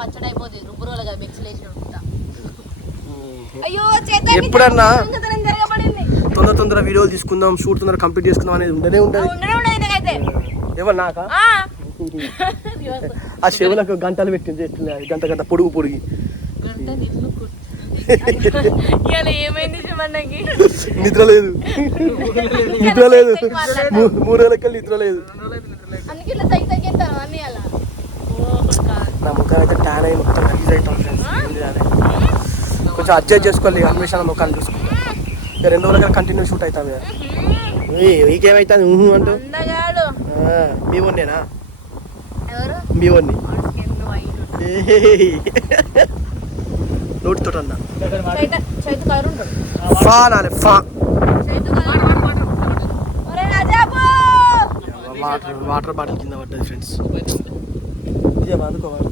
పచ్చడి అయిపోతుంది రుబ్బురోలు కదా మిక్సీలో వేసి ఉడుకుతా. ఎప్పుడన్నా తొందర వీడియోలు తీసుకుందాం, షూట్ తొందర కంప్లీట్ చేసుకుందాం అనేది ఉండనే ఉండదు. ఎవరు నాకా? ఆ చెవులకు గంటలు పెట్టింది, గంట పొడుగు నిద్ర లేదు 3 రోజులకి నిద్ర లేదు. నా ముఖం అయితే ట్యాన్ అయ్యి మొత్తం రిలీజ్ అవుతాం ఫ్రెండ్స్. కొంచెం అడ్జస్ట్ చేసుకోవాలి, అన్వేషణ ముఖాన్ని చూసుకుంటాం. ఇక 2 రోజుల కంటిన్యూ షూట్ అవుతాం. నీకేమైతుంది అంటూ మీ వన్నేనా? మీ వన్ని నోటితో అన్నా వాటర్ బాటిల్ కింద పడ్డది ఫ్రెండ్స్. ఇదే అందుకోవాలి.